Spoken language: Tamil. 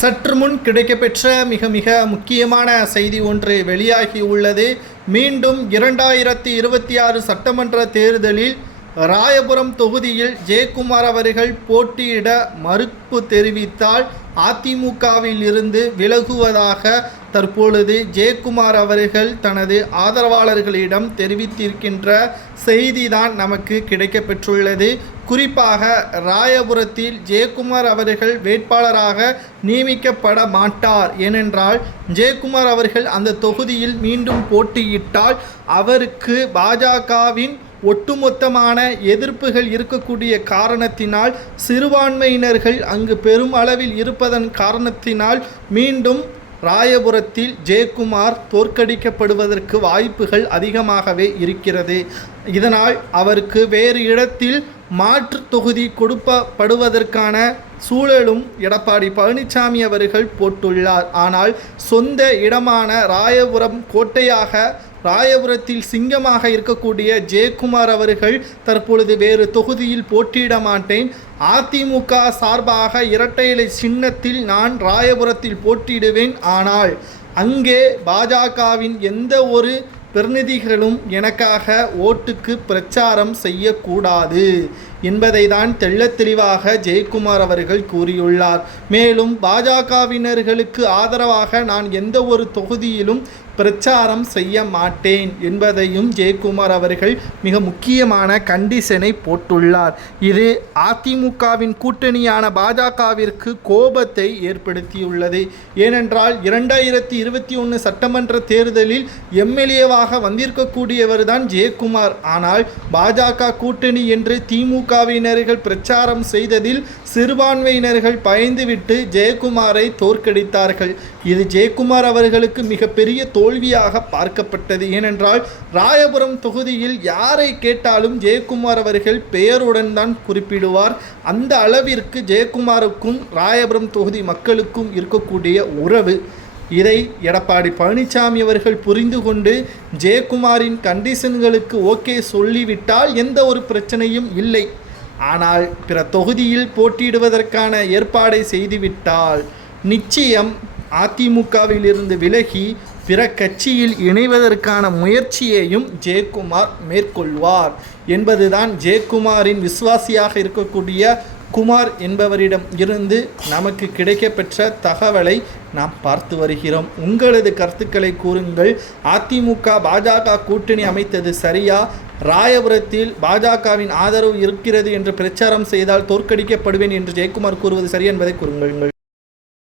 சற்று முன் கிடைக்கப்பெற்ற மிக மிக முக்கியமான செய்தி ஒன்று வெளியாகி உள்ளது. மீண்டும் இரண்டாயிரத்தி இருபத்தி ஆறு சட்டமன்ற தேர்தலில் ராயபுரம் தொகுதியில் ஜெயக்குமார் அவர்கள் போட்டியிட மறுப்பு தெரிவித்தால் அதிமுகவில் இருந்து விலகுவதாக தற்பொழுது ஜெயக்குமார் அவர்கள் தனது ஆதரவாளர்களிடம் தெரிவித்திருக்கின்ற செய்திதான் நமக்கு கிடைக்கப்பெற்றுள்ளது. குறிப்பாக ராயபுரத்தில் ஜெயக்குமார் அவர்கள் வேட்பாளராக நியமிக்கப்பட மாட்டார். ஏனென்றால் ஜெயக்குமார் அவர்கள் அந்த தொகுதியில் மீண்டும் போட்டியிட்டால் அவருக்கு பாஜகவின் ஒட்டுமொத்தமான எதிர்ப்புகள் இருக்கக்கூடிய காரணத்தினால் சிறுபான்மையினர்கள் அங்கு பெரும் அளவில் இருப்பதன் காரணத்தினால் மீண்டும் ராயபுரத்தில் ஜெயக்குமார் தோற்கடிக்கப்படுவதற்கு வாய்ப்புகள் அதிகமாகவே இருக்கிறது. இதனால் அவருக்கு வேறு இடத்தில் மாற்று தொகுதி கொடுப்பப்படுவதற்கான சூழலும் எடப்பாடி பழனிசாமி அவர்கள் போட்டுள்ளார். ஆனால் சொந்த இடமான ராயபுரம் கோட்டையாக ராயபுரத்தில் சிங்கமாக இருக்கக்கூடிய ஜெயக்குமார் அவர்கள் தற்பொழுது வேறு தொகுதியில் போட்டியிட மாட்டேன். அதிமுக சார்பாக இரட்டை இலை சின்னத்தில் நான் ராயபுரத்தில் போட்டியிடுவேன். ஆனால் அங்கே பாஜகவின் எந்த ஒரு பிரதிநிதிகளும் எனக்காக ஓட்டுக்கு பிரச்சாரம் செய்யக்கூடாது என்பதை தான் தெள்ள தெளிவாக ஜெயக்குமார் அவர்கள் கூறியுள்ளார். மேலும் பாஜகவினர்களுக்கு ஆதரவாக நான் எந்த ஒரு தொகுதியிலும் பிரச்சாரம் செய்ய மாட்டேன் என்பதையும் ஜெயக்குமார் அவர்கள் மிக முக்கியமான கண்டிஷனை போட்டுள்ளார். இது அதிமுகவின் கூட்டணியான பாஜகவிற்கு கோபத்தை ஏற்படுத்தியுள்ளது. ஏனென்றால் இரண்டாயிரத்தி இருபத்தி ஒன்று சட்டமன்ற தேர்தலில் எம்எல்ஏவாக வந்திருக்கக்கூடியவர் தான் ஜெயக்குமார். ஆனால் பாஜக கூட்டணி என்று திமுகவினர்கள் பிரச்சாரம் செய்ததில் சிறுபான்மையினர்கள் பயந்துவிட்டு ஜெயக்குமாரை தோற்கடித்தார்கள். இது ஜெயக்குமார் அவர்களுக்கு மிகப்பெரிய தோல்வியாக பார்க்கப்பட்டது. ஏனென்றால் ராயபுரம் தொகுதியில் யாரை கேட்டாலும் ஜெயக்குமார் அவர்கள் பெயருடன் தான் குறிப்பிடுவார். அந்த அளவிற்கு ஜெயக்குமாருக்கும் ராயபுரம் தொகுதி மக்களுக்கும் இருக்கக்கூடிய உறவு. இதை எடப்பாடி பழனிசாமி அவர்கள் புரிந்து கொண்டு ஜெயக்குமாரின் கண்டிஷன்களுக்கு ஓகே சொல்லிவிட்டால் எந்த ஒரு பிரச்சனையும் இல்லை. ஆனால் பிற தொகுதியில் போட்டியிடுவதற்கான ஏற்பாடை செய்துவிட்டால் நிச்சயம் அதிமுகவிலிருந்து விலகி பிற கட்சியில் இணைவதற்கான முயற்சியையும் ஜெயக்குமார் மேற்கொள்வார் என்பதுதான் ஜெயக்குமாரின் விசுவாசியாக இருக்கக்கூடிய குமார் என்பவரிடம் இருந்து நமக்கு கிடைக்கப்பெற்ற தகவலை நாம் பார்த்து வருகிறோம். உங்களது கருத்துக்களை கூறுங்கள். அதிமுக பாஜக கூட்டணி அமைத்தது சரியா? ராயபுரத்தில் பாஜகவின் ஆதரவு இருக்கிறது என்று பிரச்சாரம் செய்தால் தோற்கடிக்கப்படுவேன் என்று ஜெயக்குமார் கூறுவது சரி என்பதை கூறுங்கள்.